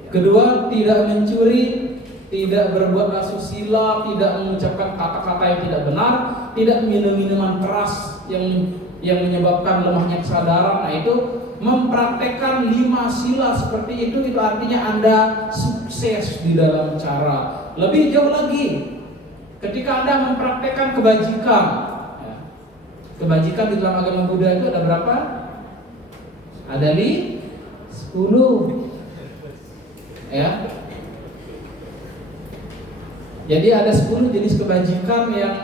Kedua, tidak mencuri, tidak berbuat asusila, tidak mengucapkan kata-kata yang tidak benar, tidak minum minuman keras yang menyebabkan lemahnya kesadaran. Nah, itu mempraktekkan 5 sila seperti itu artinya Anda sukses di dalam cara. Lebih jauh lagi, ketika Anda mempraktekkan kebajikan, ya. Kebajikan di dalam agama Buddha itu ada berapa? Ada 10, ya. Jadi ada 10 jenis kebajikan yang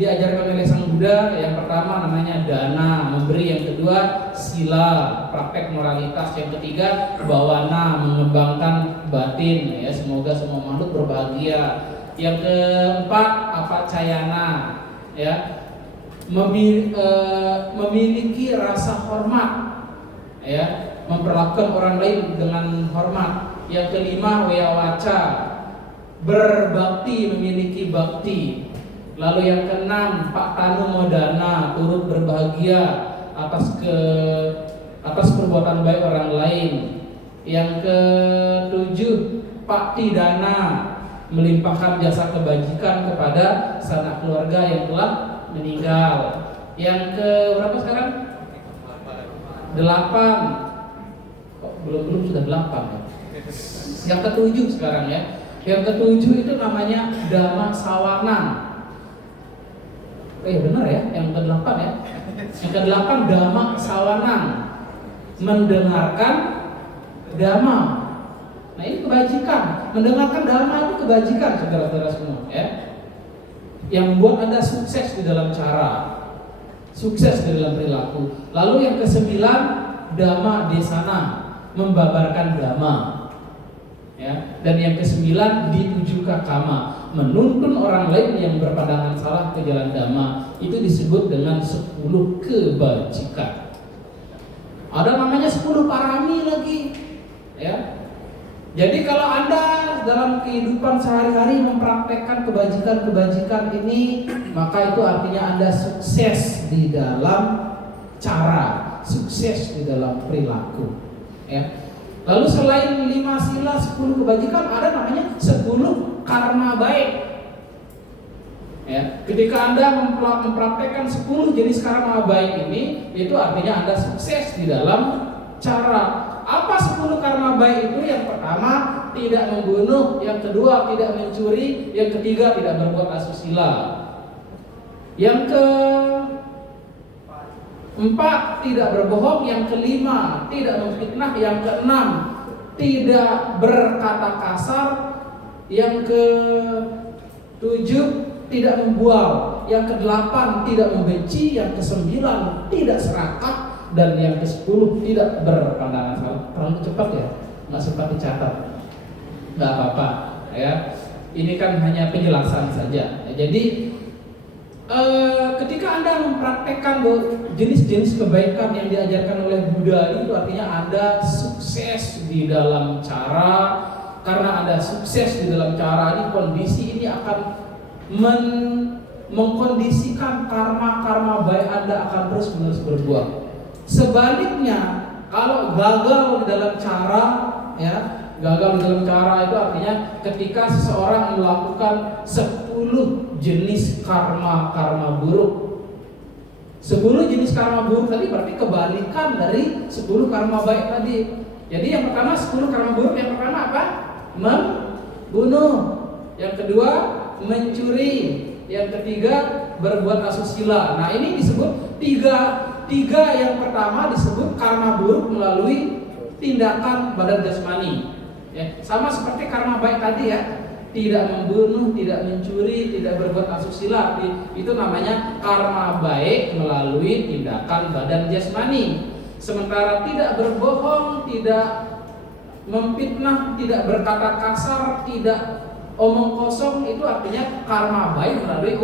diajarkan oleh Sang Buddha. Yang pertama namanya dana, memberi. Yang kedua sila, praktek moralitas. Yang ketiga bawana, mengembangkan batin, ya, semoga semua makhluk berbahagia. Yang keempat apacayana, ya, memiliki rasa hormat, ya, memperlakukan orang lain dengan hormat. Yang kelima weyawaca, berbakti, memiliki bakti. Lalu yang keenam pak tanu modana, turut berbahagia atas perbuatan baik orang lain. Yang ketujuh pak tidana, melimpahkan jasa kebajikan kepada sanak keluarga yang telah meninggal. Yang ke berapa sekarang? 8. Kok belum sudah 8 ya? Yang ketujuh sekarang ya. Yang ketujuh itu namanya Dhamma Sawanang. Benar ya, yang ke-8 ya. Yang ke-8 Dhamma Sawanang, mendengarkan Dhamma. Nah, ini kebajikan. Mendengarkan Dhamma itu kebajikan, saudara-saudara semua, ya. Yang membuat Anda sukses di dalam cara, sukses di dalam perilaku. Lalu yang ke-9 Dhamma Desana, membabarkan Dhamma. Ya, dan yang ke-9 ditujuka kama, menuntun orang lain yang berpandangan salah ke jalan dhamma. Itu disebut dengan 10 kebajikan. Ada namanya 10 parami lagi, ya. Jadi kalau Anda dalam kehidupan sehari-hari mempraktekkan kebajikan-kebajikan ini, maka itu artinya Anda sukses di dalam cara, sukses di dalam perilaku, ya. Lalu selain 5 sila 10 kebajikan, ada namanya 10 karma baik. Ya, ketika Anda mempraktekkan 10 jenis karma baik ini, itu artinya Anda sukses di dalam cara. Apa 10 karma baik itu? Yang pertama, tidak membunuh. Yang kedua, tidak mencuri. Yang ketiga, tidak berbuat asusila. Yang keempat, tidak berbohong. Yang kelima, tidak memfitnah. Yang keenam, tidak berkata kasar. Yang ketujuh, tidak membual. Yang kedelapan, tidak membenci. Yang kesembilan, tidak serakah. Dan yang ke-10, tidak berpandangan salah. Terlalu cepat ya, nggak sempat dicatat. Nggak apa-apa, ya. Ini kan hanya penjelasan saja. Jadi ketika Anda mempraktekkan jenis-jenis kebaikan yang diajarkan oleh Buddha, itu artinya Anda sukses di dalam cara. Karena Anda sukses di dalam cara ini, kondisi ini akan mengkondisikan karma-karma baik Anda akan terus-menerus berbuah. Sebaliknya, kalau gagal di dalam cara, ya, gagal di dalam cara itu artinya ketika seseorang melakukan 10 jenis karma buruk. 10 jenis karma buruk tadi berarti kebalikan dari 10 karma baik tadi. Jadi yang pertama 10 karma buruk, yang pertama apa? Membunuh. Yang kedua mencuri. Yang ketiga berbuat asusila. Nah, ini disebut tiga yang pertama disebut karma buruk melalui tindakan badan jasmani, ya, sama seperti karma baik tadi ya, tidak membunuh, tidak mencuri, tidak berbuat asusila, itu namanya karma baik melalui tindakan badan jasmani. Sementara tidak berbohong, tidak memfitnah, tidak berkata kasar, tidak omong kosong, itu artinya karma baik melalui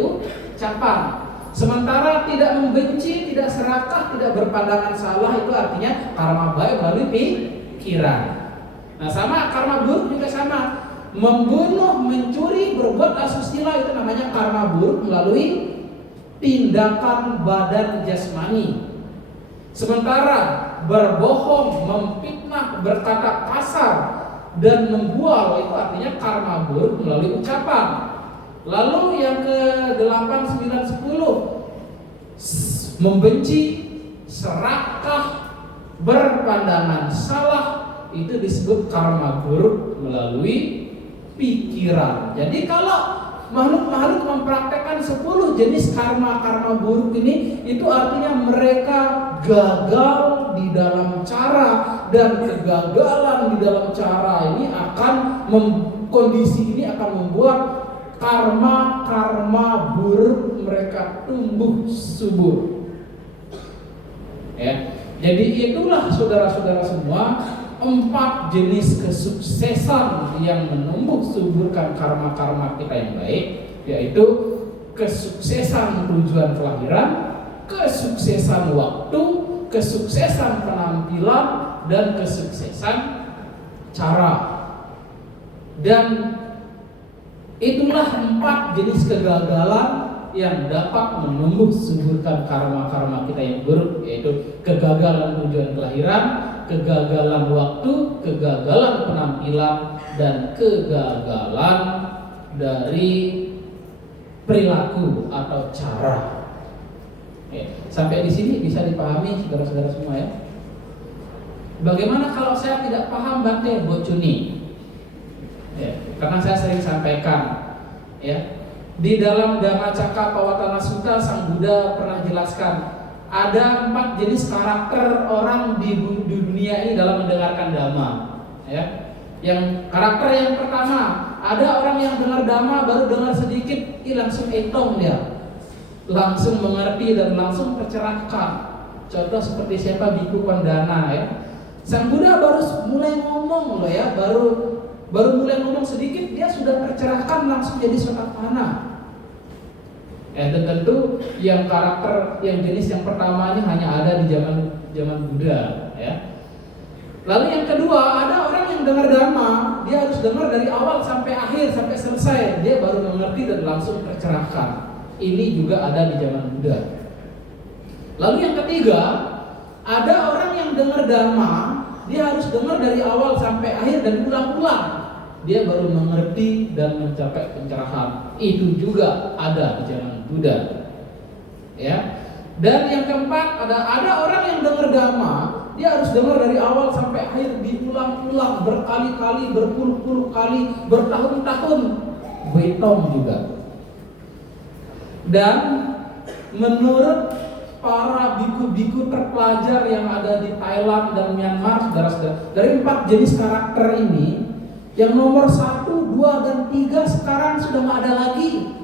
ucapan. Sementara tidak membenci, tidak serakah, tidak berpandangan salah itu artinya karma baik melalui pikiran. Nah sama karma buruk juga sama. Membunuh, mencuri, berbuat asusila itu namanya karma buruk melalui tindakan badan jasmani. Sementara berbohong, memfitnah, berkata kasar dan membual itu artinya karma buruk melalui ucapan. Lalu yang ke-8, 9, 10 membenci, serakah, berpandangan salah itu disebut karma buruk melalui pikiran. Jadi kalau makhluk-makhluk mempraktekkan 10 jenis karma buruk ini, itu artinya mereka gagal di dalam cara, dan kegagalan di dalam cara ini kondisi ini akan membuat karma buruk mereka tumbuh subur. Ya. Jadi itulah saudara-saudara semua 4 jenis kesuksesan yang menumbuh suburkan karma kita yang baik, yaitu kesuksesan tujuan kelahiran, kesuksesan waktu, kesuksesan penampilan, dan kesuksesan cara. Dan itulah 4 jenis kegagalan yang dapat menumbuh suburkan karma kita yang buruk, yaitu kegagalan tujuan kelahiran, kegagalan waktu, kegagalan penampilan, dan kegagalan dari perilaku atau cara. Sampai di sini bisa dipahami saudara-saudara semua ya. Bagaimana kalau saya tidak paham Bante Bocuni? Karena saya sering sampaikan ya, di dalam Dhammacakkappavattana Sutta Sang Buddha pernah jelaskan ada 4 jenis karakter orang di dunia ini dalam mendengarkan dhamma ya. Yang karakter yang pertama, ada orang yang dengar dhamma baru dengar sedikit langsung etong dia, langsung mengerti dan langsung tercerahkan. Contoh seperti siapa Biku Pandana ya. Sang Buddha baru mulai ngomong loh ya, baru mulai ngomong sedikit dia sudah tercerahkan, langsung jadi sotapanna. Dan tentu yang karakter yang jenis yang pertama ini hanya ada di zaman Buddha ya. Lalu yang kedua, ada orang yang dengar dhamma, dia harus dengar dari awal sampai akhir, sampai selesai, dia baru mengerti dan langsung tercerahkan. Ini juga ada di zaman Buddha. Lalu yang ketiga, ada orang yang dengar dhamma, dia harus dengar dari awal sampai akhir dan ulang-ulang, dia baru mengerti dan mencapai pencerahan. Itu juga ada di zaman Buddha. Ya. Dan yang keempat, ada orang yang dengar dhamma, dia harus dengar dari awal sampai akhir, diulang-ulang berkali-kali, berpuluh-puluh kali, bertahun-tahun. Betong juga. Dan menurut para biku-biku terpelajar yang ada di Thailand dan Myanmar, saudara-saudara, dari 4 jenis karakter ini, yang nomor 1, 2, dan 3 sekarang sudah nggak ada lagi.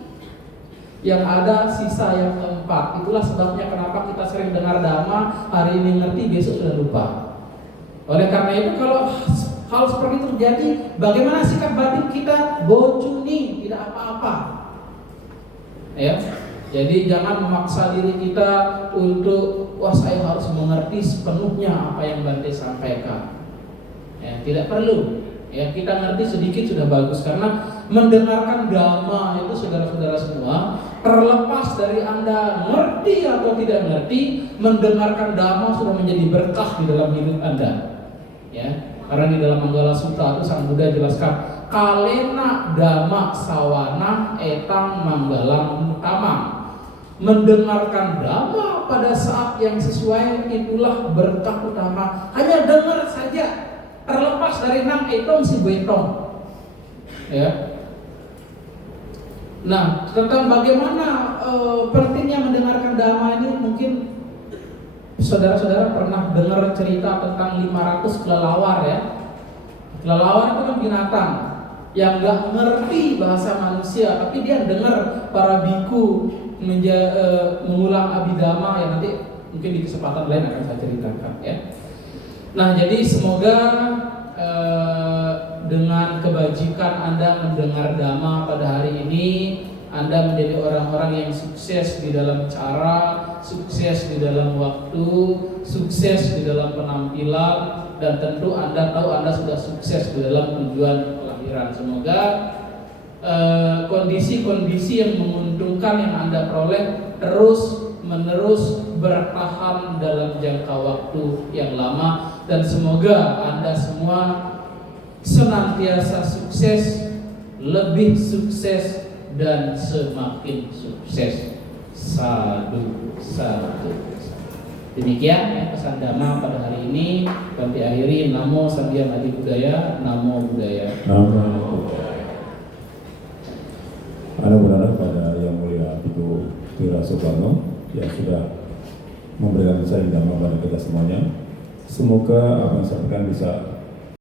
Yang ada sisa yang keempat. Itulah sebabnya kenapa kita sering dengar dhamma, hari ini ngerti, besok sudah lupa. Oleh karena itu, kalau hal seperti itu terjadi, bagaimana sikap batin kita? Bocuni, tidak apa-apa. Ya. Jadi jangan memaksa diri kita untuk wah saya harus mengerti sepenuhnya apa yang Bante sampaikan. Ya, tidak perlu. Ya, kita ngerti sedikit sudah bagus, karena mendengarkan dhamma itu saudara-saudara semua, terlepas dari Anda ngerti atau tidak ngerti, mendengarkan dhamma sudah menjadi berkah di dalam hidup Anda. Ya, karena di dalam Manggala Sutta itu Sang Buddha jelaskan, kalena dhamma sawana etang manggalam utama. Mendengarkan dhamma pada saat yang sesuai itulah berkah utama. Hanya dengar saja, terlepas dari nang etong si betong. Ya. Nah, tentang bagaimana pentingnya mendengarkan dhamma ini, mungkin saudara-saudara pernah dengar cerita tentang 500 kelelawar ya. Kelelawar itu kan binatang yang nggak ngerti bahasa manusia, tapi dia dengar para biku mengulang abhidhamma ya, nanti mungkin di kesempatan lain akan saya ceritakan ya. Nah, jadi semoga dengan kebajikan Anda mendengar dhamma pada hari ini, Anda menjadi orang-orang yang sukses di dalam cara, sukses di dalam waktu, sukses di dalam penampilan, dan tentu Anda tahu Anda sudah sukses di dalam tujuan kelahiran. Semoga kondisi-kondisi yang menguntungkan yang Anda peroleh terus menerus bertahan dalam jangka waktu yang lama, dan semoga Anda semua senantiasa sukses, lebih sukses, dan semakin sukses. Sadu. Demikian ya, pesan Dhamma pada hari ini. Kami akhiri Namo Samgyang Adi Budaya, Namo Buddhaya. Namo Buddhaya. Mudah-mudahan pada yang mulia Bhikkhu Wira Soekarno yang sudah memberikan insight Dhamma pada kita semuanya. Semoga apa yang disampaikan bisa